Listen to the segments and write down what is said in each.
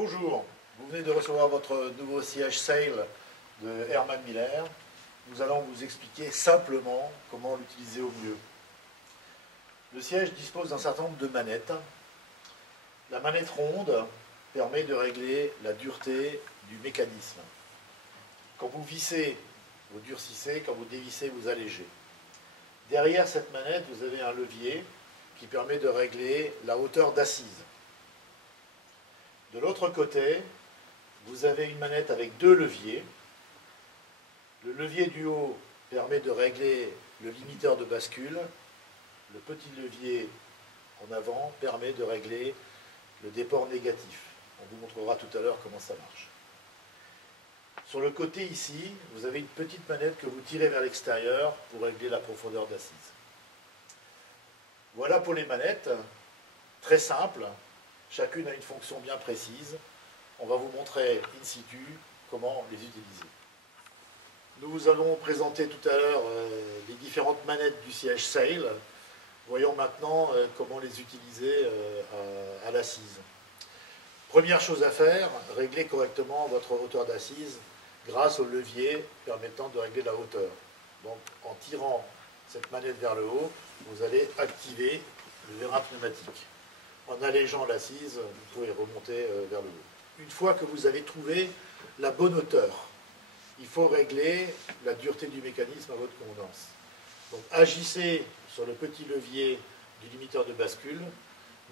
Bonjour, vous venez de recevoir votre nouveau siège Sail de Herman Miller. Nous allons vous expliquer simplement comment l'utiliser au mieux. Le siège dispose d'un certain nombre de manettes. La manette ronde permet de régler la dureté du mécanisme. Quand vous vissez, vous durcissez, quand vous dévissez, vous allégez. Derrière cette manette, vous avez un levier qui permet de régler la hauteur d'assise. De l'autre côté, vous avez une manette avec deux leviers. Le levier du haut permet de régler le limiteur de bascule. Le petit levier en avant permet de régler le déport négatif. On vous montrera tout à l'heure comment ça marche. Sur le côté ici, vous avez une petite manette que vous tirez vers l'extérieur pour régler la profondeur d'assise. Voilà pour les manettes, très simples. Chacune a une fonction bien précise. On va vous montrer in situ comment les utiliser. Nous vous allons présenter tout à l'heure les différentes manettes du siège Sail. Voyons maintenant comment les utiliser à l'assise. Première chose à faire, régler correctement votre hauteur d'assise grâce au levier permettant de régler la hauteur. Donc en tirant cette manette vers le haut, vous allez activer le vérin pneumatique. En allégeant l'assise, vous pouvez remonter vers le haut. Une fois que vous avez trouvé la bonne hauteur, il faut régler la dureté du mécanisme à votre convenance. Donc agissez sur le petit levier du limiteur de bascule,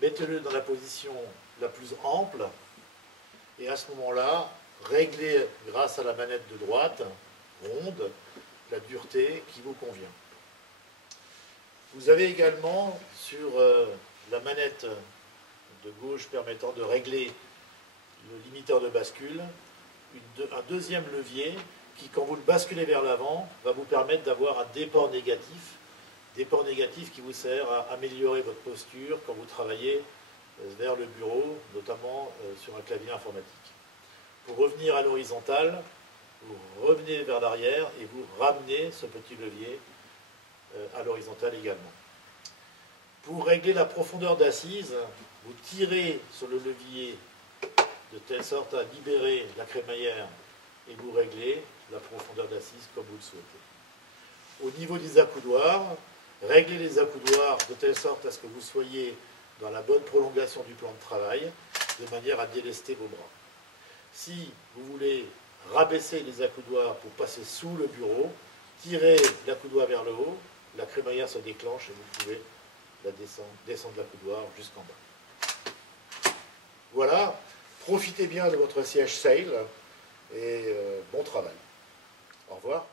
mettez-le dans la position la plus ample, et à ce moment-là, réglez grâce à la manette de droite, ronde, la dureté qui vous convient. Vous avez également sur la manette de gauche permettant de régler le limiteur de bascule, un deuxième levier qui, quand vous le basculez vers l'avant, va vous permettre d'avoir un déport négatif qui vous sert à améliorer votre posture quand vous travaillez vers le bureau, notamment sur un clavier informatique. Pour revenir à l'horizontale, vous revenez vers l'arrière et vous ramenez ce petit levier à l'horizontale également. Pour régler la profondeur d'assise, vous tirez sur le levier de telle sorte à libérer la crémaillère et vous réglez la profondeur d'assise comme vous le souhaitez. Au niveau des accoudoirs, réglez les accoudoirs de telle sorte à ce que vous soyez dans la bonne prolongation du plan de travail, de manière à délester vos bras. Si vous voulez rabaisser les accoudoirs pour passer sous le bureau, tirez l'accoudoir vers le haut, la crémaillère se déclenche et vous pouvez la descendre l'accoudoir jusqu'en bas. Voilà, profitez bien de votre siège Sail et bon travail. Au revoir.